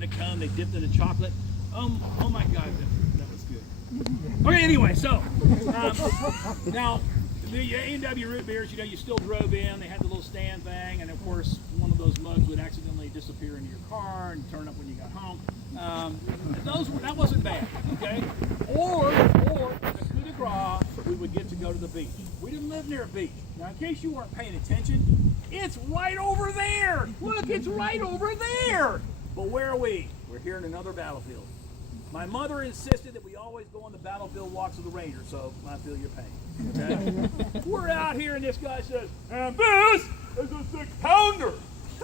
in the cone, they dipped in the chocolate. Oh my God, that was good. Okay, anyway, so now the A&W root beers, you still drove in. They had the little stand thing, and of course, one of those mugs would accidentally disappear into your car and turn up when you got home. That wasn't bad, okay? Or the coup de grace, we would get to go to the beach. We didn't live near a beach. Now, in case you weren't paying attention, it's right over there. Look, it's right over there. But where are we? We're here in another battlefield. My mother insisted that we always go on the battlefield walks of the Rangers, so I feel your pain. Okay? We're out here, and this guy says, and this is a 6-pounder.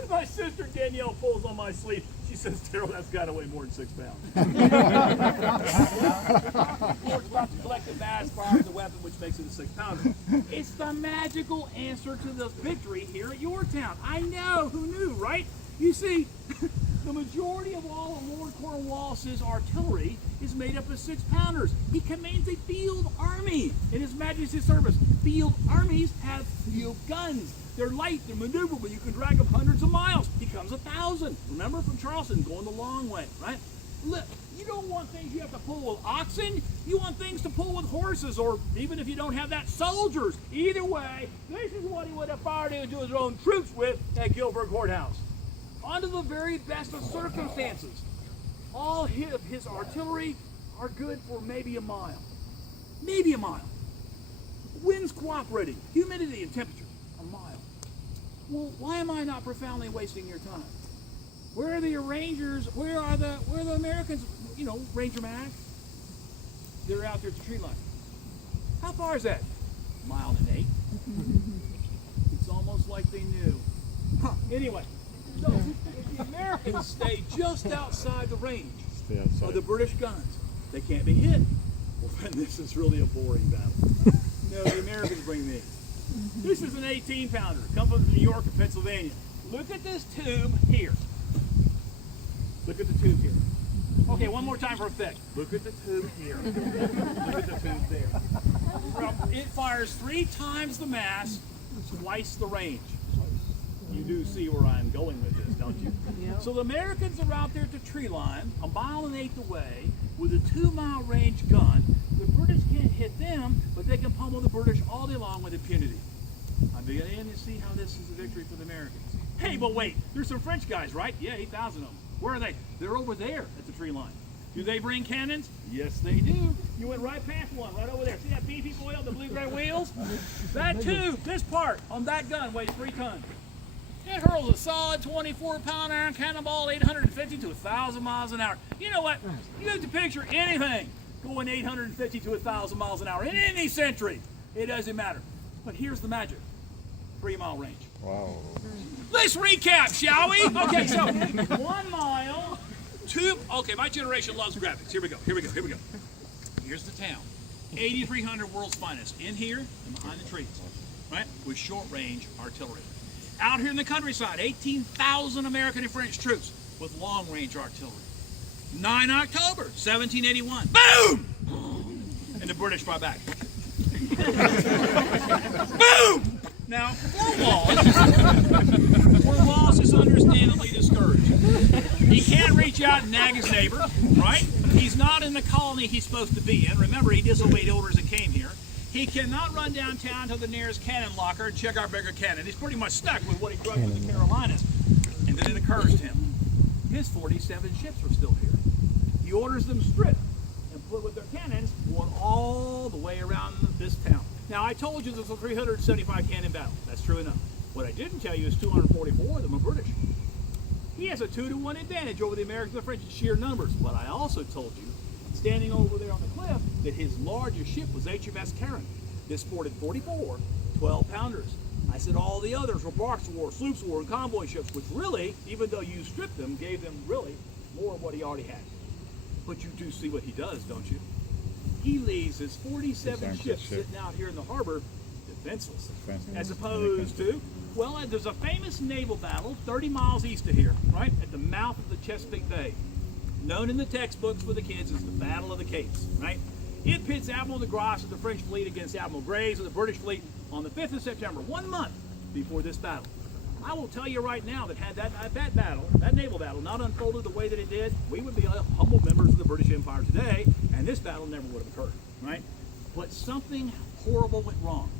My sister Danielle pulls on my sleeve. She says, Terrell, that's got to weigh more than 6 pounds. Of course, about to collect the mass fire the weapon, which makes it a 6-pounder. It's the magical answer to the victory here at Yorktown. I know, who knew, right? You see, the majority of all of Lord Cornwallis's artillery is made up of 6-pounders. He commands a field army in His Majesty's service. Field armies have field guns. They're light, they're maneuverable, you can drag them hundreds of miles. He comes 1,000. Remember, from Charleston, going the long way, right? Look, you don't want things you have to pull with oxen. You want things to pull with horses, or even if you don't have that, soldiers. Either way, this is what he would have fired into his own troops with at Gilbert Courthouse. Under the very best of circumstances, all of his artillery are good for maybe a mile. Maybe a mile. Winds cooperating, humidity and temperature, a mile. Well, why am I not profoundly wasting your time? Where are the Rangers? Where are the Americans? Ranger Mac. They're out there at the tree line. How far is that? 1.8 miles. It's almost like they knew. Anyway, so if the Americans stay just outside the range of the British guns, they can't be hit. Well, then this is really a boring battle. No, the Americans bring me. This is an 18-pounder. Come from New York and Pennsylvania. Look at this tube here. Look at the tube here. Okay, one more time for effect. Look at the tube here. Look at the tube there. It fires 3 times the mass, twice the range. You do see where I'm going with this, don't you? Yep. So the Americans are out there at the tree line, 1.8 miles away, with a 2-mile range gun. The British can't hit them, but they can pummel the British all day long with impunity. I'm beginning to see how this is a victory for the Americans. Hey, but wait, there's some French guys, right? Yeah, 8,000 of them. Where are they? They're over there at the tree line. Do they bring cannons? Yes, they do. You went right past one, right over there. See that beefy boy on the blue-gray wheels? That tube, this part on that gun weighs 3 tons. It hurls a solid 24-pound iron cannonball 850 to 1,000 miles an hour. You know what? You have to picture anything going 850 to 1,000 miles an hour in any century. It doesn't matter. But here's the magic. 3-mile range. Wow. Let's recap, shall we? Okay, so 1 mile, 2, okay, my generation loves graphics. Here we go. Here's the town. 8,300 world's finest in here and behind the trees, right? With short-range artillery. Out here in the countryside, 18,000 American and French troops with long-range artillery. 9 October, 1781. Boom! And the British fought back. Boom! Now, Cornwallis is understandably discouraged. He can't reach out and nag his neighbor, right? He's not in the colony he's supposed to be in. Remember, he disobeyed orders and came here. He cannot run downtown to the nearest cannon locker and check our bigger cannon. He's pretty much stuck with what he grew up with in the Carolinas. And then it occurs to him, his 47 ships are still here. He orders them stripped and put with their cannons going all the way around this town. Now, I told you this was a 375 cannon battle. That's true enough. What I didn't tell you is 244 of them are British. He has a 2-to-1 advantage over the Americans and the French in sheer numbers. But I also told you, standing over there on the cliff, that his largest ship was HMS Karen. This sported 44 12-pounders. I said all the others were barks of war, sloops of war, and convoy ships, which really, even though you stripped them, gave them really more of what he already had. But you do see what he does, don't you? He leaves his 47 ships sitting out here in the harbor defenseless. As opposed to, well, there's a famous naval battle 30 miles east of here, right, at the mouth of the Chesapeake Bay, known in the textbooks for the kids as the Battle of the Capes, right? It pits Admiral de Grasse of the French fleet against Admiral Graves of the British fleet on the 5th of September, 1 month before this battle. I will tell you right now that had that battle, that naval battle, not unfolded the way that it did, we would be humble members of the British Empire today, and this battle never would have occurred, right? But something horrible went wrong.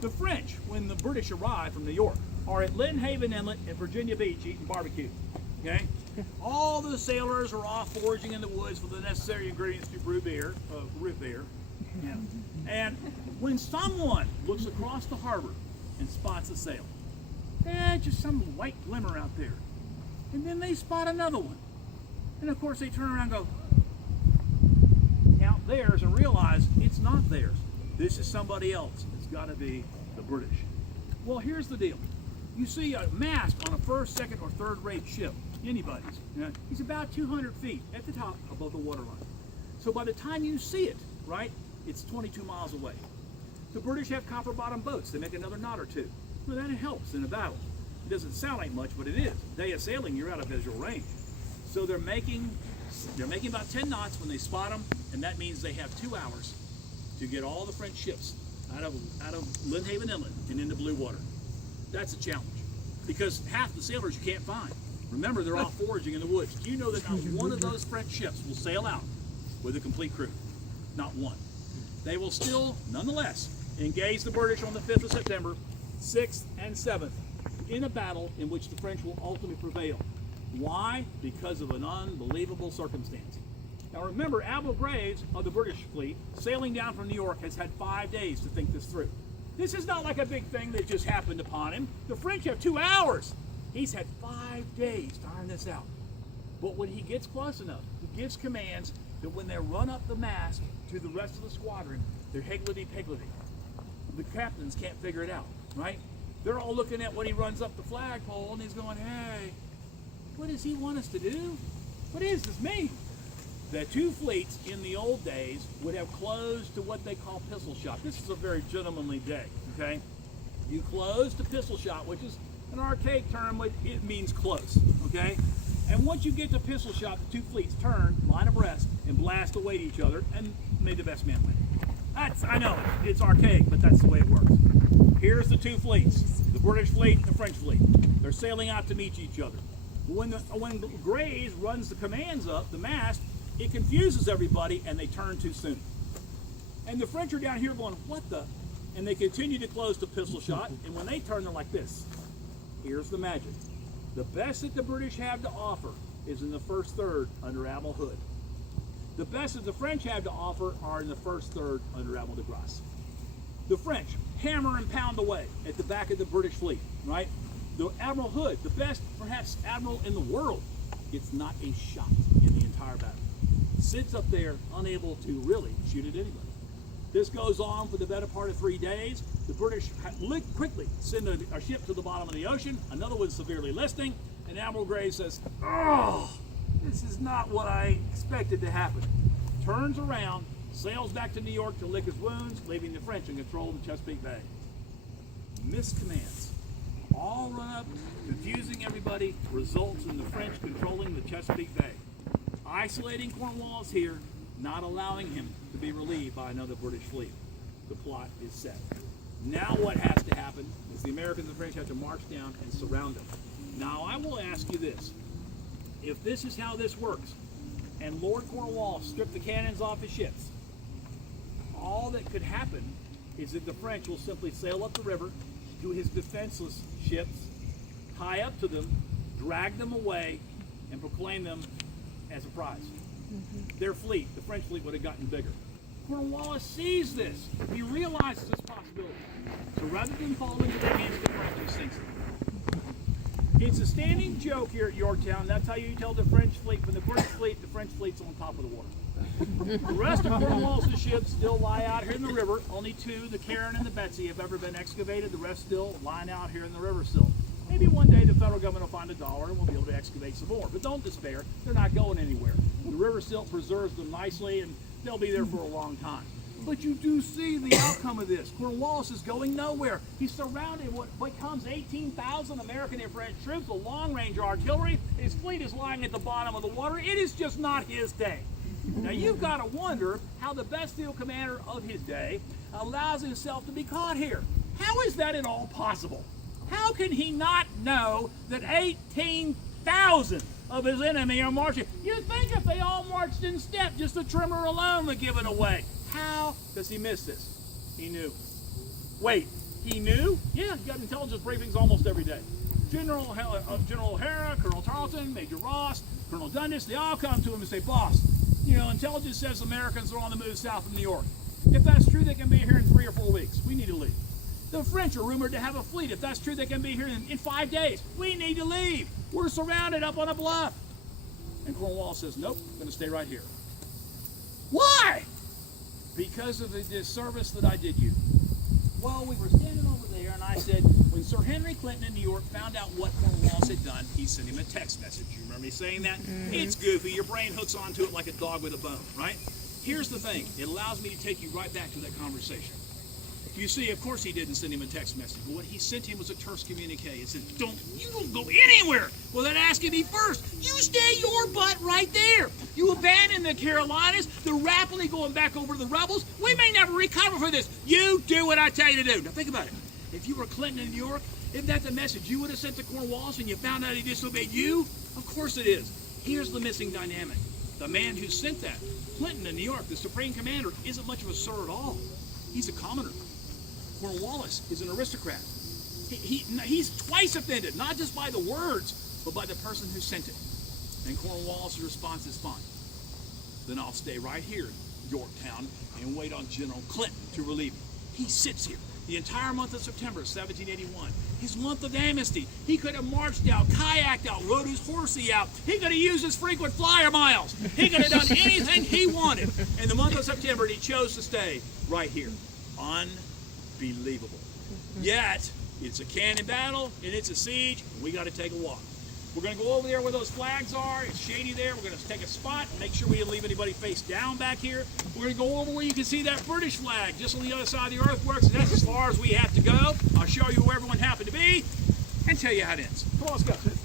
The French, when the British arrived from New York, are at Lynnhaven Haven Inlet and Virginia Beach eating barbecue, okay? All the sailors are off foraging in the woods for the necessary ingredients to brew beer, root beer. Yeah. And when someone looks across the harbor and spots a sail, just some white glimmer out there. And then they spot another one. And of course they turn around and go, count theirs and realize it's not theirs. This is somebody else. It's got to be the British. Well, here's the deal. You see a mast on a first, second, or third rate ship, anybody's, he's about 200 feet at the top above the waterline. So by the time you see it, right, it's 22 miles away. The British have copper-bottom boats. They make another knot or two. Well, that helps in a battle. It doesn't sound like much, but it is. Day of sailing, you're out of visual range. So they're making about 10 knots when they spot them, and that means they have 2 hours to get all the French ships out of Lynnhaven Inlet and into blue water. That's a challenge, because half the sailors you can't find. Remember, they're all foraging in the woods. Do you know that not one of those French ships will sail out with a complete crew? Not one. They will still, nonetheless, engage the British on the 5th of September, 6th and 7th, in a battle in which the French will ultimately prevail. Why? Because of an unbelievable circumstance. Now remember, Admiral Graves of the British fleet, sailing down from New York, has had 5 days to think this through. This is not like a big thing that just happened upon him. The French have 2 hours. He's had 5 days to iron this out. But when he gets close enough, he gives commands that when they run up the mast to the rest of the squadron, they're higgledy-piggledy. The captains can't figure it out, right? They're all looking at when he runs up the flagpole, and he's going, hey, what does he want us to do? What does this mean? The 2 fleets in the old days would have closed to what they call pistol shot. This is a very gentlemanly day, okay? You close to pistol shot, which is an archaic term, but it means close, okay? And once you get to pistol shot, the 2 fleets turn, line abreast, and blast away to each other, and may the best man win. I know, it's archaic, but that's the way it works. Here's the 2 fleets, the British fleet and the French fleet. They're sailing out to meet each other. When Graves runs the commands up, the mast, it confuses everybody, and they turn too soon. And the French are down here going, what the? And they continue to close to pistol shot, and when they turn, they're like this. Here's the magic. The best that the British have to offer is in the first third under Admiral Hood. The best that the French have to offer are in the first third under Admiral de Grasse. The French hammer and pound away at the back of the British fleet, right? The Admiral Hood, the best, perhaps, admiral in the world, gets not a shot in the entire battle. Sits up there unable to really shoot at anybody. This goes on for the better part of 3 days. The British quickly send a ship to the bottom of the ocean, another one severely listing, and Admiral Graves says, oh, this is not what I expected to happen. Turns around, sails back to New York to lick his wounds, leaving the French in control of the Chesapeake Bay. Missed commands. All run up, confusing everybody, results in the French controlling the Chesapeake Bay. Isolating Cornwallis here, not allowing him to be relieved by another British fleet. The plot is set. Now what has to happen is the Americans and the French have to march down and surround them. Now I will ask you this. If this is how this works, and Lord Cornwallis stripped the cannons off his ships, all that could happen is that the French will simply sail up the river to his defenseless ships, tie up to them, drag them away, and proclaim them as a prize. Their fleet, the French fleet, would have gotten bigger. Cornwallis sees this. He realizes this possibility. So rather than fall into the hands of the French, he sinks them. It's a standing joke here at Yorktown. That's how you tell the French fleet from the British fleet, the French fleet's on top of the water. The rest of Cornwallis' ships still lie out here in the river. Only 2, the Karen and the Betsy, have ever been excavated. The rest still lying out here in the river still. Maybe one day the federal government will find $1 and we'll be able to excavate some more. But don't despair. They're not going anywhere. The river still preserves them nicely, and they'll be there for a long time. But you do see the outcome of this. Cornwallis is going nowhere. He's surrounded what becomes 18,000 American and French troops, with long-range artillery. His fleet is lying at the bottom of the water. It is just not his day. Now you've got to wonder how the best field commander of his day allows himself to be caught here. How is that at all possible? How can he not know that 18,000 of his enemy are marching? You'd think if they all marched in step, just the trimmer alone would give it away. How does he miss this? He knew. Wait, he knew? Yeah, he got intelligence briefings almost every day. General O'Hara, Colonel Tarleton, Major Ross, Colonel Dundas, they all come to him and say, boss, intelligence says Americans are on the move south of New York. If that's true, they can be here in 3 or 4 weeks. We need to leave. The French are rumored to have a fleet. If that's true, they can be here in 5 days. We need to leave. We're surrounded up on a bluff. And Cornwallis says, nope, I'm going to stay right here. Why? Because of the disservice that I did you. Well, we were standing over there, and I said, when Sir Henry Clinton in New York found out what Cornwallis had done, he sent him a text message. You remember me saying that? It's goofy. Your brain hooks onto it like a dog with a bone, right? Here's the thing. It allows me to take you right back to that conversation. You see, of course he didn't send him a text message, but what he sent him was a terse communique. It said, you don't go anywhere without asking me first. You stay your butt right there. You abandon the Carolinas. They're rapidly going back over to the rebels. We may never recover from this. You do what I tell you to do. Now think about it. If you were Clinton in New York, isn't that the message you would have sent to Cornwallis when you found out he disobeyed you? Of course it is. Here's the missing dynamic. The man who sent that, Clinton in New York, the Supreme Commander, isn't much of a sir at all. He's a commoner. Cornwallis is an aristocrat. He's twice offended, not just by the words, but by the person who sent it. And Cornwallis' response is fine. Then I'll stay right here in Yorktown and wait on General Clinton to relieve me. He sits here the entire month of September 1781. His month of amnesty. He could have marched out, kayaked out, rode his horsey out. He could have used his frequent flyer miles. He could have done anything he wanted in the month of September, and he chose to stay right here. Unbelievable. Yet, it's a cannon battle, and it's a siege, and we got to take a walk. We're going to go over there where those flags are. It's shady there. We're going to take a spot and make sure we didn't leave anybody face down back here. We're going to go over where you can see that British flag just on the other side of the earthworks, and that's as far as we have to go. I'll show you where everyone happened to be and tell you how it ends. Come on, let's go.